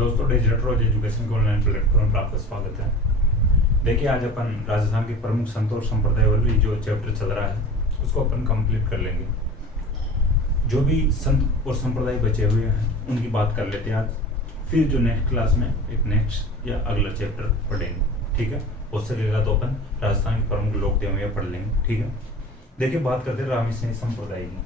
दोस्तों, डिजिटल रोज एजुकेशन के online platform पर आपका स्वागत है। देखिए, आज अपन राजस्थान के प्रमुख संत और संप्रदाय वाली जो चैप्टर चल रहा है उसको अपन कंप्लीट कर लेंगे। जो भी संत और संप्रदाय बचे हुए हैं उनकी बात कर लेते हैं आज। फिर जो नेक्स्ट क्लास में एक नेक्स्ट या अगला चैप्टर पढ़ेंगे, ठीक है। हो सकेगा तो अपन राजस्थान के प्रमुख लोक देवया पढ़ लेंगे, ठीक है। देखिए, बात करते हैं रामीसैनी संप्रदाय की।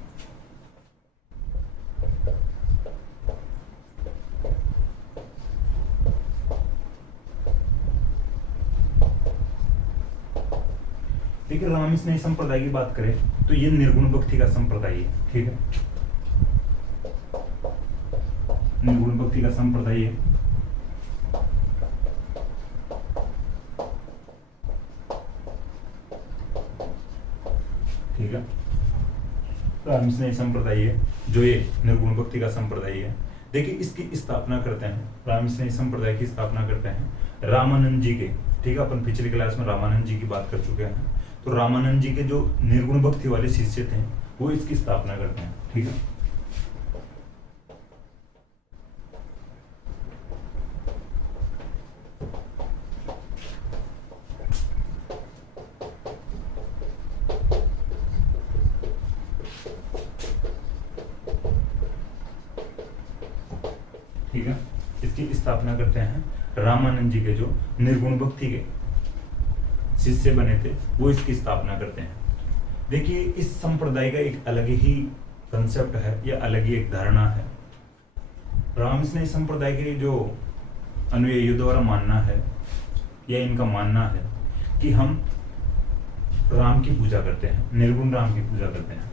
देखिए, रामीसैनी संप्रदाय की बात करें तो ये निर्गुण भक्ति का संप्रदाय है, ठीक है। निर्गुण भक्ति का संप्रदाय है। ठीक है, रामीसैनी संप्रदाय है जो ये निर्गुण भक्ति का संप्रदाय है। देखिए, इसकी स्थापना करते हैं, रामीसैनी संप्रदाय की स्थापना करते हैं रामानंद जी के, ठीक है। अपन पिछली क्लास में रामानंद जी की बात कर चुके हैं। तो रामानंद जी के जो निर्गुण भक्ति वाले शिष्य थे वो इसकी स्थापना करते हैं, ठीक है। ठीक है, इसकी स्थापना करते हैं रामानंद जी के जो निर्गुण भक्ति के शिष्य बने थे वो इसकी स्थापना करते हैं। देखिए, इस संप्रदाय का एक अलग ही कंसेप्ट है या अलग ही एक धारणा है। रामीसैनी संप्रदाय के जो अनुयायियों द्वारा मानना है या इनका मानना है कि हम राम की पूजा करते हैं, निर्गुण राम की पूजा करते हैं।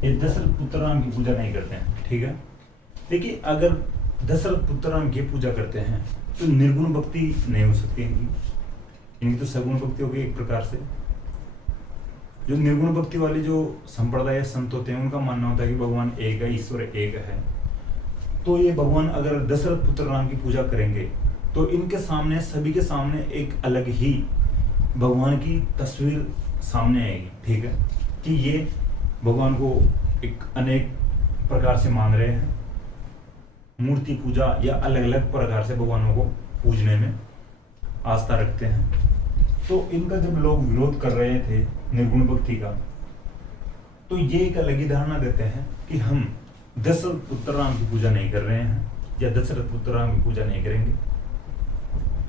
ये दशरथ पुत्र राम की पूजा नहीं करते हैं, ठीक है। देखिए, अगर दशरथ पुत्र राम की पूजा करते हैं तो निर्गुण भक्ति नहीं हो सकती इनकी तो सगुण भक्ति होगी एक प्रकार से। जो निर्गुण भक्ति वाले जो संप्रदाय संत होते हैं उनका मानना होता है कि भगवान एक है, ईश्वर एक है। तो ये भगवान अगर दशरथ पुत्र राम की पूजा करेंगे तो इनके सामने, सभी के सामने एक अलग ही भगवान की तस्वीर सामने आएगी, ठीक है। कि ये भगवान को एक अनेक प्रकार से मान रहे हैं, मूर्ति पूजा या अलग अलग प्रकार से भगवानों को पूजने में आस्था रखते हैं। तो इनका जब लोग विरोध कर रहे थे निर्गुण भक्ति का, तो ये एक अलग ही धारणा देते हैं कि हम दशरथ पुत्र राम की पूजा नहीं कर रहे हैं या दशरथ पुत्र राम की पूजा नहीं करेंगे,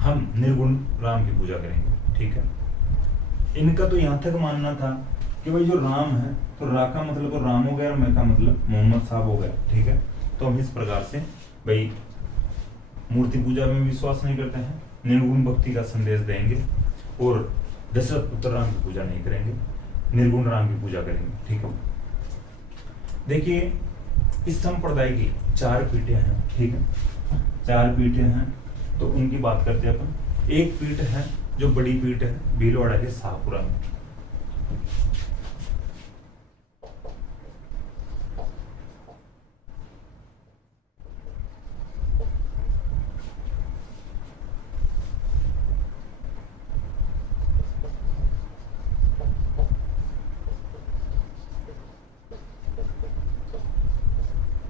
हम निर्गुण राम की पूजा करेंगे, ठीक है। इनका तो यहाँ तक मानना था कि भाई जो राम है तो रा का मतलब तो राम हो गया और मैं का मतलब मोहम्मद साहब हो गया, ठीक है। तो हम इस प्रकार से भाई मूर्ति पूजा में विश्वास नहीं करते हैं, निर्गुण भक्ति का संदेश देंगे और दशरथ पुत्र राम की पूजा नहीं करेंगे, निर्गुण राम की पूजा करेंगे, ठीक है। देखिए, इस संप्रदाय की 4 पीठें हैं, ठीक है। 4 पीठें हैं तो उनकी बात करते हैं अपन। एक पीठ है जो बड़ी पीठ है भीलवाड़ा के शाहपुरा में।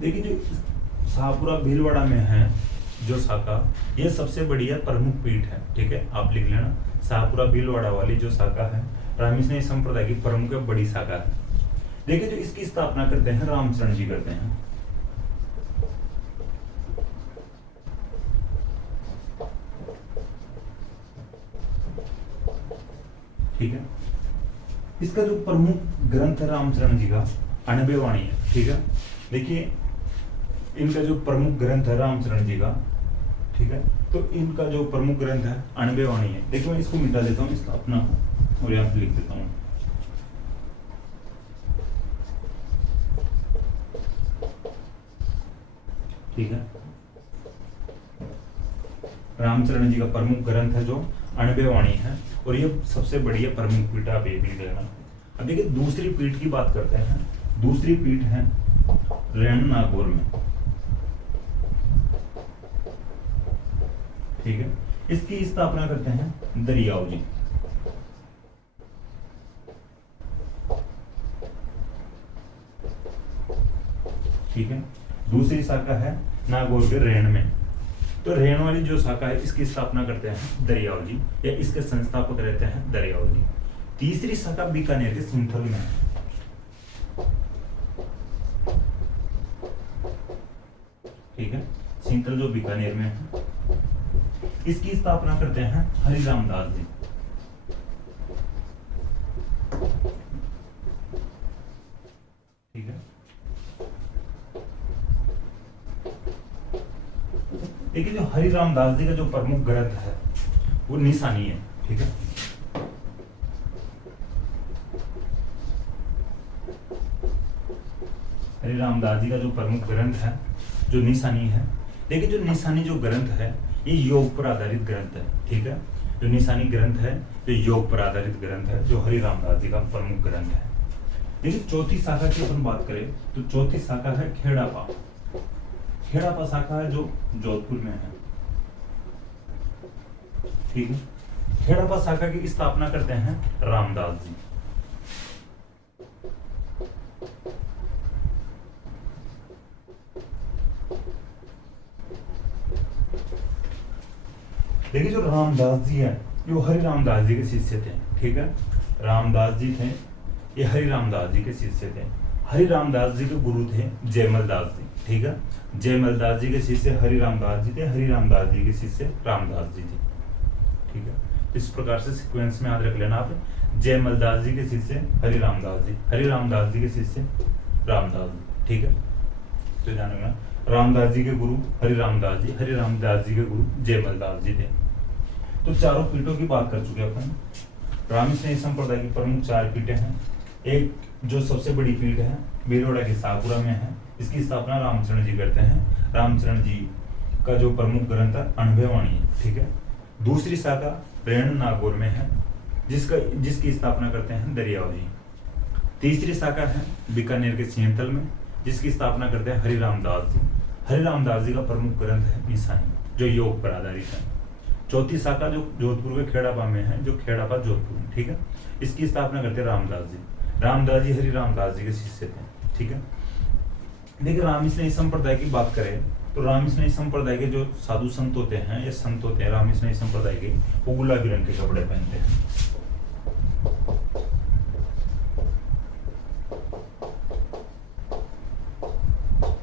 देखिए, जो शाहपुरा भीलवाड़ा में है जो शाखा, ये सबसे बढ़िया प्रमुख पीठ है, ठीक है। आप लिख लेना, शाहपुरा भीलवाड़ा वाली जो शाखा है रामीसैनी संप्रदाय की प्रमुख बड़ी शाखा है। देखिए, जो इसकी स्थापना करते हैं रामचरण जी करते हैं। ठीक है, इसका जो प्रमुख ग्रंथ है रामचरण जी का अणबे वाणी है, ठीक है। देखिए, इनका जो प्रमुख ग्रंथ है रामचरण जी का, ठीक है। तो इनका जो प्रमुख ग्रंथ है अणबे वाणी है। देखिए, मैं इसको मिटा देता हूँ, इसका अपना और यहाँ पे लिख देता हूँ। ठीक है, रामचरण जी का प्रमुख ग्रंथ है जो अणबे वाणी है और ये सबसे बढ़िया प्रमुख पीठ आप ये भी लेना। अब देखिए, दूसरी पीठ की बात करते हैं। दूसरी पीठ है रेण नागौर में, ठीक है। इसकी स्थापना करते हैं दरियाव जी, ठीक है। दूसरी शाखा है नागौर के रेण में, तो रेण वाली जो शाखा है इसकी स्थापना करते हैं दरियाव जी, या इसके संस्थापक रहते हैं दरियाव जी। तीसरी शाखा बीकानेर के सिंथल में है, ठीक है। सिंथल जो बीकानेर में है, इसकी स्थापना करते हैं हरिराम दास जी, ठीक है। देखिए जो हरिराम दास जी का जो प्रमुख ग्रंथ है वो निशानी है, ठीक है। हरिराम दास जी का जो प्रमुख ग्रंथ है जो निशानी है, देखिए जो निशानी जो ग्रंथ है ये योग पर आधारित ग्रंथ है, ठीक है। जो निशानी ग्रंथ है जो योग पर आधारित ग्रंथ है, जो हरिराम दास जी का प्रमुख ग्रंथ है। देखिए चौथी शाखा की अपन बात करें तो चौथी शाखा है खेड़ापा। खेड़ापा शाखा है जो जोधपुर में है, ठीक है। खेड़ापा शाखा की स्थापना करते हैं रामदास जी, देखिए जो रामदास जी है जो हरि रामदास जी के शिष्य थे, ठीक है। रामदास जी थे ये हरि रामदास जी के शिष्य थे। हरि रामदास जी के गुरु थे जयमल दास जी, ठीक है। जयमल दास जी के शिष्य हरि रामदास जी थे, हरि रामदास जी के शिष्य रामदास जी थे, ठीक है। इस प्रकार से सीक्वेंस में याद रख लेना आप। जयमल दास जी के शिष्य हरि रामदास जी, हरि रामदास जी के शिष्य रामदास जी, ठीक है। तो ध्यान रखना रामदास जी के गुरु हरि रामदास जी, हरि रामदास जी के गुरु जयमल दास जी थे। तो चारों पीठों की बात कर चुके अपन। रामस्नेही संप्रदाय की प्रमुख चार पीठें हैं। एक जो सबसे बड़ी पीठ है भीलवाड़ा के शाहपुरा में है, इसकी स्थापना रामचरण जी करते हैं। रामचरण जी का जो प्रमुख ग्रंथ है अनुभवाणी है, ठीक है। दूसरी शाखा रेण नागौर में है, जिसकी स्थापना करते हैं दरियाव जी। तीसरी शाखा है बीकानेर के सिंथल में, जिसकी स्थापना करते हैं हरि रामदास जी। हरि रामदास जी का प्रमुख ग्रंथ है निशानी, जो योग पर आधारित है। चौथी शाखा जो जोधपुर के खेड़ापा में है, जो खेड़ापा जोधपुर में, ठीक है। इसकी स्थापना करते हैं रामदास जी। रामदास जी हरि रामदास जी के शिष्य थे, ठीक है। देखिए रामस्नेही संप्रदाय की बात करें तो रामस्नेही संप्रदाय के जो साधु संत होते हैं या संत होते हैं रामस्नेही संप्रदाय के, वो गुलाबी रंग के कपड़े पहनते हैं,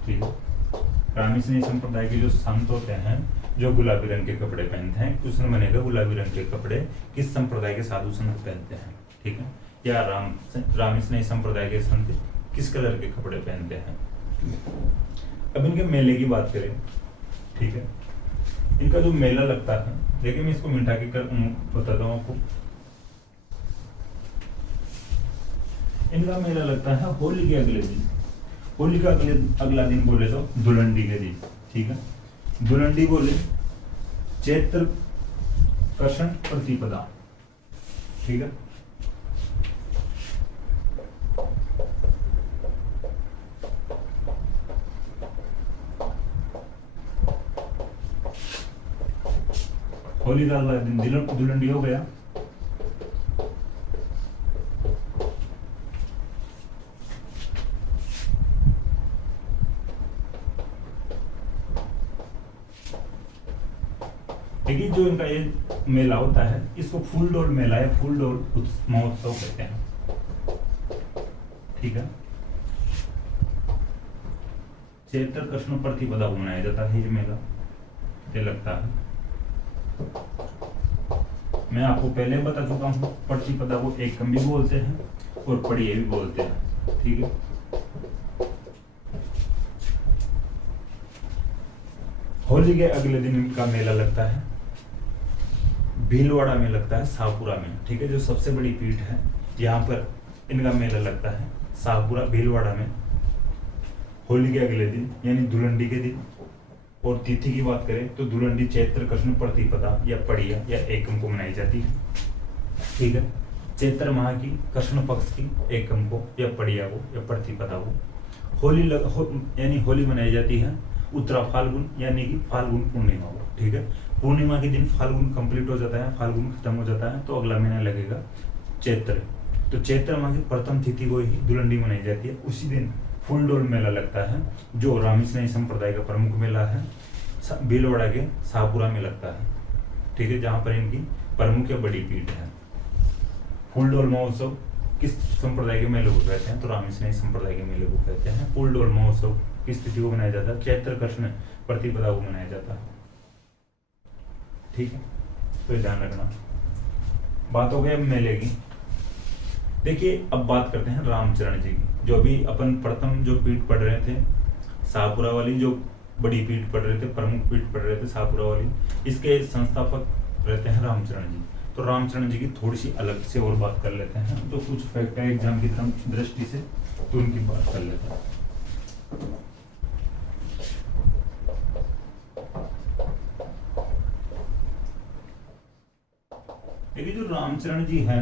ठीक है। रामस्नेही संप्रदाय के जो संत होते हैं जो गुलाबी रंग के कपड़े पहनते हैं, क्वेश्चन बनेगा गुलाबी रंग के कपड़े किस संप्रदाय के साधु संत पहनते हैं, ठीक है। या रामस्नेही संप्रदाय के संत किस कलर के कपड़े पहनते हैं। अब इनके मेले की बात करें, ठीक है। इनका जो मेला लगता है, देखिए मैं इसको मिटा के बताता हूँ आपको। इनका मेला लगता है होली के अगले दिन। होली का अगला दिन बोले तो धुलंडी के दिन, ठीक है। धुलंडी बोले चैत्र कृष्ण प्रतिपदा, ठीक है। होली का अगला दिन धुलंडी हो गया। देखिए जो इनका ये मेला होता है इसको फूल डोल मेला या फूल डोल महोत्सव कहते हैं, ठीक है। चैत्र कृष्ण प्रतिपदा को मनाया जाता है ये मेला, ये लगता है। मैं आपको पहले बता चुका हूँ प्रतिपदा को एकम भी बोलते हैं और पड़िये भी बोलते हैं, ठीक है। होली के अगले दिन इनका मेला लगता है भीलवाड़ा में, लगता है शाहपुरा में, ठीक है। जो सबसे बड़ी पीठ है यहाँ पर इनका मेला लगता है शाहपुरा भीलवाड़ा में होली के अगले दिन यानी धुलंडी के दिन। और तिथि की बात करें तो धुलंडी चैत्र कृष्ण प्रतिपदा या पड़िया या एकम को मनाई जाती है, ठीक है। चैत्र माह की कृष्ण पक्ष की एकम को या पड़िया को या प्रतिपदा को, यानी होली मनाई जाती है उत्तरा फाल्गुन यानी कि फाल्गुन पूर्णिमा को, ठीक है। पूर्णिमा के दिन फाल्गुन कंप्लीट हो जाता है, फाल्गुन खत्म हो जाता है, तो अगला महीना लगेगा चैत्र। तो चैत्र माह की प्रथम तिथि को ही दुलंडी मनाई जाती है। उसी दिन फूलडोल मेला लगता है, जो रामस्नेही संप्रदाय का प्रमुख मेला है, भीलवाड़ा के शाहपुरा में लगता है, ठीक है, जहाँ पर इनकी प्रमुख या बड़ी पीठ है। फूलडोल महोत्सव किस संप्रदाय के मेले को कहते हैं? तो रामस्नेही संप्रदाय के मेले को कहते हैं। फूलडोल महोत्सव किस तिथि को मनाया जाता है? चैत्र कृष्ण प्रतिपदा को मनाया जाता है, ठीक है, तो ध्यान रखना। बात हो गई अब मेले की। देखिए अब बात करते हैं रामचरण जी की, जो अभी अपन प्रथम जो पीठ पढ़ रहे थे शाहपुरा वाली, जो बड़ी पीठ पढ़ रहे थे, प्रमुख पीठ पढ़ रहे थे शाहपुरा वाली, इसके संस्थापक रहते हैं रामचरण जी। तो रामचरण जी की थोड़ी सी अलग से और बात कर लेते हैं, तो कुछ फैक्ट है एग्जाम की दृष्टि से, तो उनकी बात कर लेते हैं। देखिए जो रामचरण जी हैं,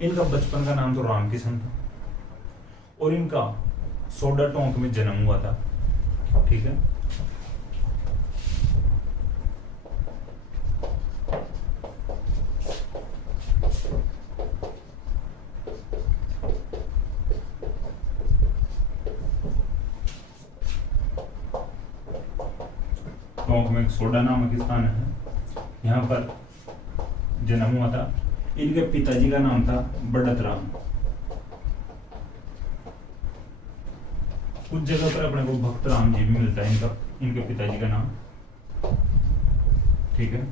इनका बचपन का नाम तो रामकिशन था, और इनका सोडा टोंक में जन्म हुआ था, ठीक है। टोंक में सोडा नामक स्थान है, यहाँ पर जन्म हुआ था। इनके पिताजी का नाम था बड़त राम। कुछ जगह पर अपने को भक्त राम जी भी मिलता है इनके पिताजी का नाम, ठीक है।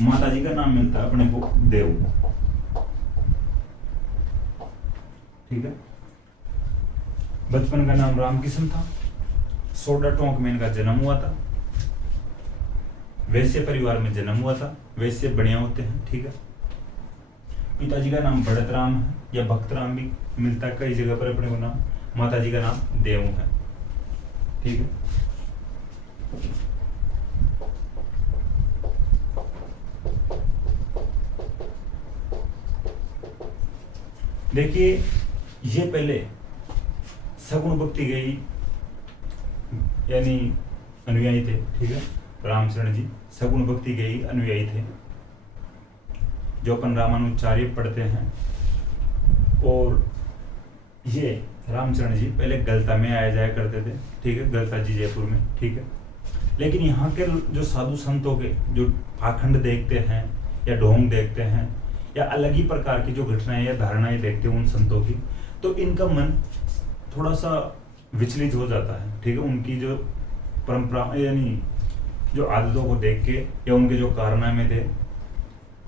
माता जी का नाम मिलता है अपने को देव, ठीक है। बचपन का नाम रामकिशन था। सोडा टोंक में इनका जन्म हुआ था। वैश्य परिवार में जन्म हुआ था, वैश्य बढ़िया होते हैं, ठीक है। पिताजी का नाम बड़त राम है या भक्त राम भी मिलता है कई जगह पर अपने को नाम। माता जी का नाम देव है, ठीक है। देखिए ये पहले सगुण भक्ति गई यानी अनुयायी थे, ठीक है। रामचरण जी सगुण भक्ति गई अनुयायी थे, जो अपन रामानुचार्य पढ़ते हैं। और ये रामचरण जी पहले गलता में आया जाया करते थे, ठीक है, गलता जी जयपुर में, ठीक है। लेकिन यहाँ के जो साधु संतों के जो पाखंड देखते हैं या ढोंग देखते हैं या अलग ही प्रकार की जो घटनाएं या धारणाएं देखते हैं उन संतों की, तो इनका मन थोड़ा सा विचलित हो जाता है, ठीक है। उनकी जो परंपरा यानी जो आदतों को देख के या उनके जो कारनामे थे,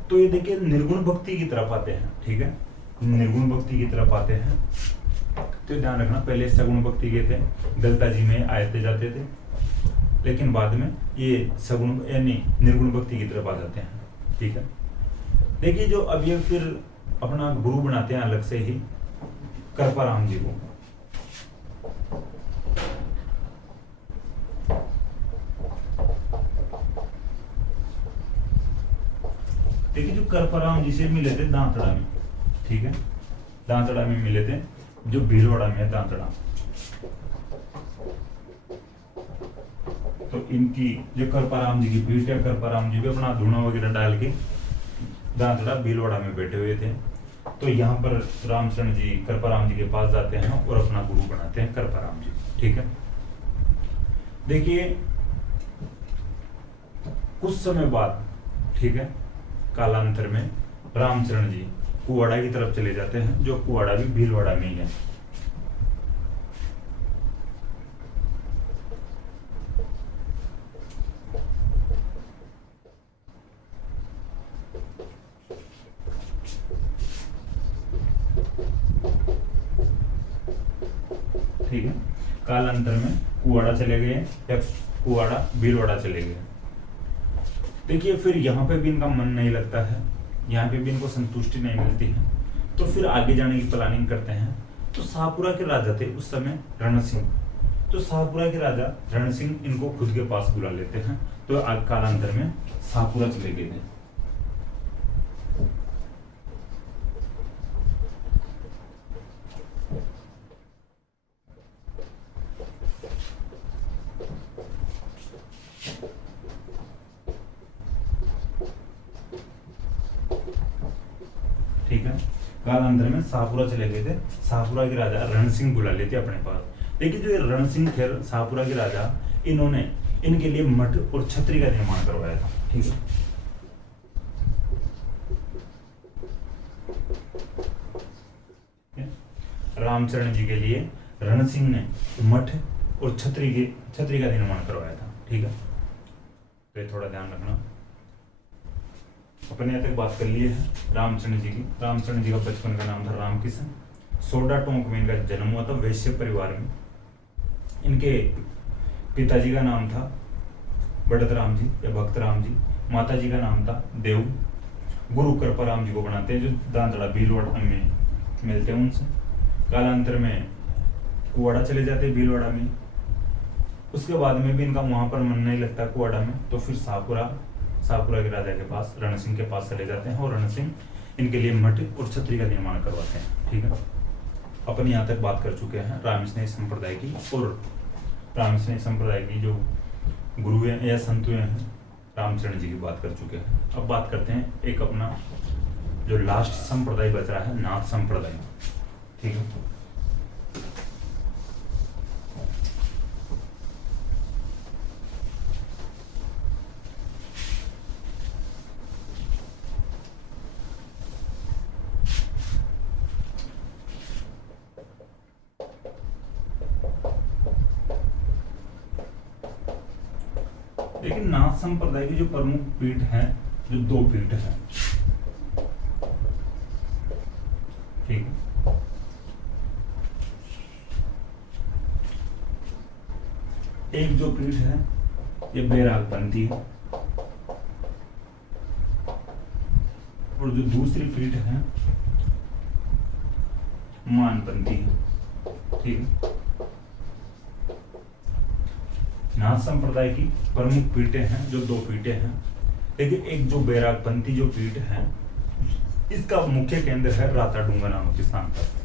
तो ये देखिए निर्गुण भक्ति की तरफ आते हैं, ठीक है, निर्गुण भक्ति की तरफ आते हैं। तो ध्यान रखना, पहले सगुण भक्ति के थे, दलता जी में आते जाते थे, लेकिन बाद में ये सगुण यानी निर्गुण भक्ति की तरफ आ जाते हैं, ठीक है। देखिए जो अब ये फिर अपना गुरु बनाते हैं अलग से ही कृपाराम जी को। देखिए जो कृपाराम जी से मिले थे दांतड़ा में, ठीक है, दांतड़ा में मिले थे, जो भीलवाड़ा में है दांतड़ा। तो इनकी जो कृपाराम जी की पीठ है, कृपाराम जी भी अपना धुना वगैरह डाल के दांतड़ा भीलवाड़ा में बैठे हुए थे। तो यहाँ पर रामचरण जी कृपाराम जी के पास जाते हैं और अपना गुरु बनाते हैं कृपाराम जी, ठीक है। देखिए कुछ समय बाद, ठीक है, कालांतर में रामचरण जी कुवाड़ा की तरफ चले जाते हैं, जो कुवाड़ा भी भीलवाड़ा में ही है। ठीक है, कालांतर में कुवाड़ा चले गए या कुवाड़ा भीलवाड़ा चले गए। देखिए फिर यहाँ पे भी इनका मन नहीं लगता है, यहाँ पे भी इनको संतुष्टि नहीं मिलती है, तो फिर आगे जाने की प्लानिंग करते हैं। तो शाहपुरा के राजा थे उस समय रण सिंह, तो शाहपुरा के राजा रण सिंह इनको खुद के पास बुला लेते हैं। तो कालांतर में शाहपुरा चले गए थे। ठीक है। कालांतर में शाहपुरा चले गए थे, शाहपुरा के राजा रण सिंह बुला लेते अपने पास। लेकिन जो ये रण सिंह थे शाहपुरा के राजा, इन्होंने इनके लिए मठ और छतरी का निर्माण करवाया था, ठीक है। रामचरण जी के लिए रण सिंह ने मठ और छतरी का निर्माण करवाया था, ठीक है। तो ये थोड़ा ध्यान रखना। अपन यहाँ तक बात कर लिए है रामचरण जी की। रामचरण जी का बचपन का नाम था रामकिशन। सोडा टोंक में इनका जन्म हुआ था, वैश्य परिवार में। इनके पिताजी का नाम था बढ़त राम जी या भक्त राम जी, माता जी का नाम था देव। गुरु कृपा राम जी को बनाते हैं, जो दांतड़ा भीलवाड़ा में मिलते हैं उनसे। कालांतर में कुआड़ा चले जाते हैं भीलवाड़ा में। उसके बाद में भी इनका वहां पर मन नहीं लगता कुआड़ा में, तो फिर शाहपुरा के राजा के पास, रण सिंह के पास चले जाते हैं और रण सिंह इनके लिए मठ और छतरी का निर्माण करवाते हैं, ठीक है। अपन यहाँ तक बात कर चुके हैं रामस्नेही संप्रदाय की, और रामस्नेही संप्रदाय की जो गुरु या संत हैं रामचरण जी की बात कर चुके हैं। अब बात करते हैं एक अपना जो लास्ट संप्रदाय बच रहा है, नाथ संप्रदाय, ठीक है। लेकिन नाथ संप्रदाय की जो प्रमुख पीठ है, जो दो पीठ है, ठीक है। एक जो पीठ है ये बैरागपंथी है, और जो दूसरी पीठ है मानपंथी है, ठीक है। नाथ संप्रदाय की प्रमुख पीठें हैं, जो दो पीठें हैं। लेकिन एक जो बैरागपंथी जो पीठ है, इसका मुख्य केंद्र है राताडूंगा नामक स्थान पर।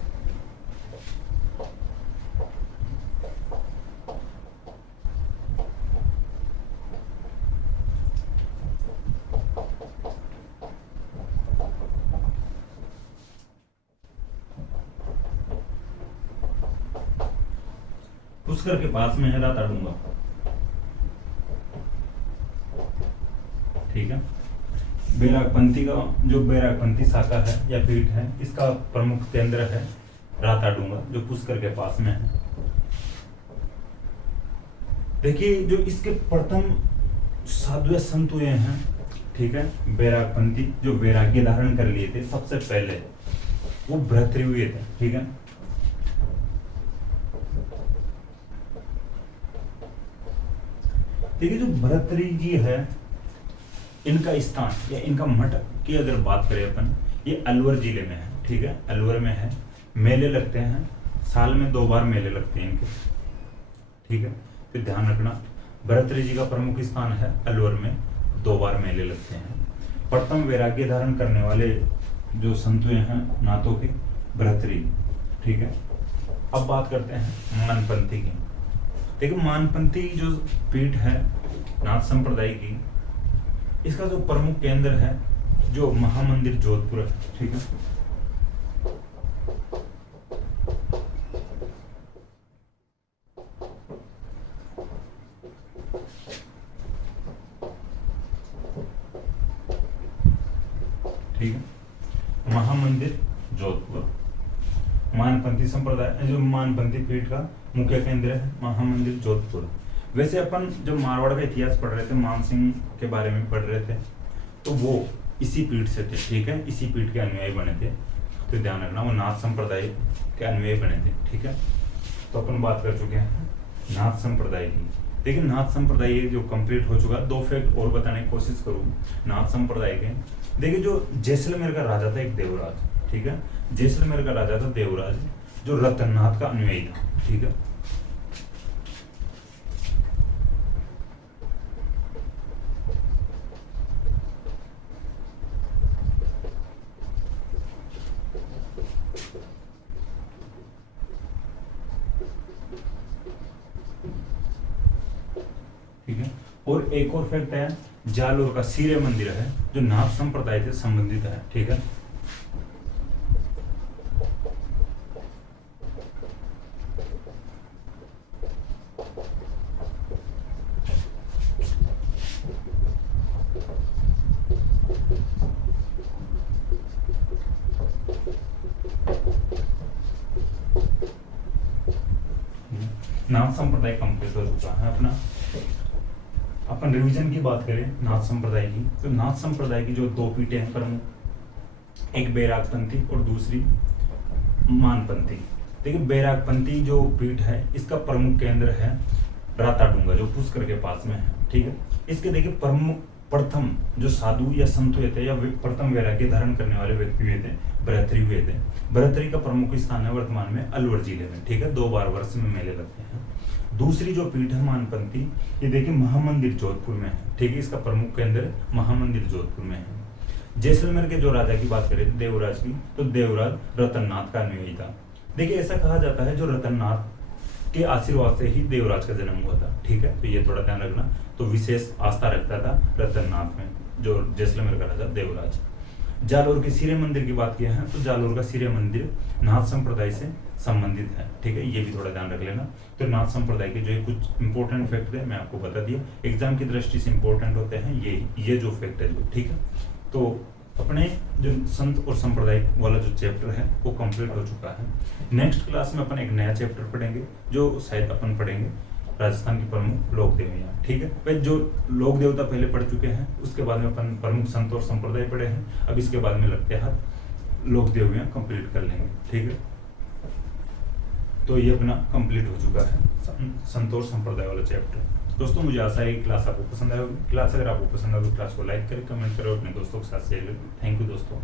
पुष्कर के पास में है राताडूंगा, ठीक है। बैरागपंथी का जो बैरागपंथी शाखा है या पीठ है, इसका प्रमुख केंद्र है राताडूंगा, जो पुष्कर के पास में है। देखिए जो इसके प्रथम साधु या संत हुए हैं, ठीक है, बैरागपंथी जो वैराग्य धारण कर लिए थे सबसे पहले, वो भर्तृ हुए थे, ठीक है। देखिए जो भर्तृ जी है, इनका स्थान या इनका मठ की अगर बात करें अपन, ये अलवर जिले में है, ठीक है, अलवर में है। मेले लगते हैं, साल में 2 बार मेले लगते हैं इनके, ठीक है। फिर ध्यान रखना, भर्तृ जी का प्रमुख स्थान है अलवर में, 2 बार मेले लगते हैं। प्रथम वैराग्य धारण करने वाले जो संत हैं नाथों के, भर्तृ, ठीक है। अब बात करते हैं मानपंथी की। देखिए मानपंथी जो पीठ है नाथ संप्रदाय की, इसका जो प्रमुख केंद्र है जो महामंदिर जोधपुर है, ठीक है। ठीक है, महामंदिर जोधपुर। मानपंथी संप्रदाय जो मानपंथी पीठ का मुख्य केंद्र है महामंदिर जोधपुर। वैसे अपन जब मारवाड़ का इतिहास पढ़ रहे थे, मानसिंह के बारे में पढ़ रहे थे, तो वो इसी पीठ से थे, ठीक है, इसी पीठ के अनुयायी बने थे। तो ध्यान रखना, वो नाथ संप्रदाय के अनुयायी बने थे, ठीक है। तो अपन बात कर चुके हैं नाथ संप्रदाय की। देखिए नाथ संप्रदाय जो कंप्लीट हो चुका, 2 फैक्ट और बताने की कोशिश करूँ नाथ संप्रदाय के। देखिए जो जैसलमेर का राजा था एक देवराज, ठीक है, जैसलमेर का राजा था देवराज, जो रतननाथ का अनुयायी था, ठीक है। ठीक है, और एक और फैक्ट है, जालोर का सीरे मंदिर है जो नाथ संप्रदाय से संबंधित है, ठीक है। नाथ संप्रदाय कंप्लीट हो चुका है अपना। अपन रिवीजन की बात करें नाथ संप्रदाय की, तो नाथ संप्रदाय की जो दो पीठें हैं प्रमुख, एक बैरागपंथी और दूसरी मानपंथी। देखिए बैरागपंथी जो पीठ है इसका प्रमुख केंद्र है राताडूंगा जो पुष्कर के पास में है, ठीक है। इसके देखिए प्रमुख प्रथम जो साधु या संत हुए थे या प्रथम वैराग्य धारण करने वाले व्यक्ति हुए थे भरतरी हुए थे। भरतरी का प्रमुख स्थान है वर्तमान में अलवर जिले में, ठीक है। 2 बार वर्ष में मेले लगते हैं। दूसरी जो पीठ है मानपंथी, ये देखिए महामंदिर जोधपुर में है, ठीक है। इसका प्रमुख केंद्र महामंदिर जोधपुर में है। जैसलमेर के जो राजा की बात करें देवराज की, तो देवराज रतननाथ का अनुयायी था। देखिए ऐसा कहा जाता है जो रतननाथ के आशीर्वाद से ही देवराज का जन्म हुआ था, ठीक है। तो ये थोड़ा ध्यान रखना। तो विशेष आस्था रखता था रतननाथ में जो जैसलमेर का राजा देवराज। जालोर के सिरे मंदिर की बात किया है, तो जालोर का सिरे मंदिर नाथ संप्रदाय से संबंधित है, ठीक है। ये भी थोड़ा ध्यान रख लेना। तो नाथ संप्रदाय के जो कुछ इंपॉर्टेंट फैक्ट है मैं आपको बता दिया, एग्जाम की दृष्टि से इंपॉर्टेंट होते हैं ये जो फैक्ट है जो, ठीक है। तो अपने जो संत और संप्रदाय वाला जो चैप्टर है वो कंप्लीट हो चुका है। नेक्स्ट क्लास में अपन एक नया चैप्टर पढ़ेंगे जो शायद अपन पढ़ेंगे राजस्थान की प्रमुख लोक देवियाँ, ठीक है। भाई जो लोक देवता पहले पढ़ चुके हैं, उसके बाद में अपन प्रमुख संत और संप्रदाय पढ़े हैं। अब इसके बाद में लगते हाथ लोक देवियाँ कंप्लीट कर लेंगे, ठीक है। तो ये अपना कंप्लीट हो चुका है संत और संप्रदाय वाला चैप्टर। दोस्तों मुझे आशा है कि क्लास आपको पसंद आएगी। क्लास अगर आपको पसंद आए तो क्लास को लाइक करें, कमेंट करें, अपने दोस्तों के साथ शेयर करें। थैंक यू दोस्तों।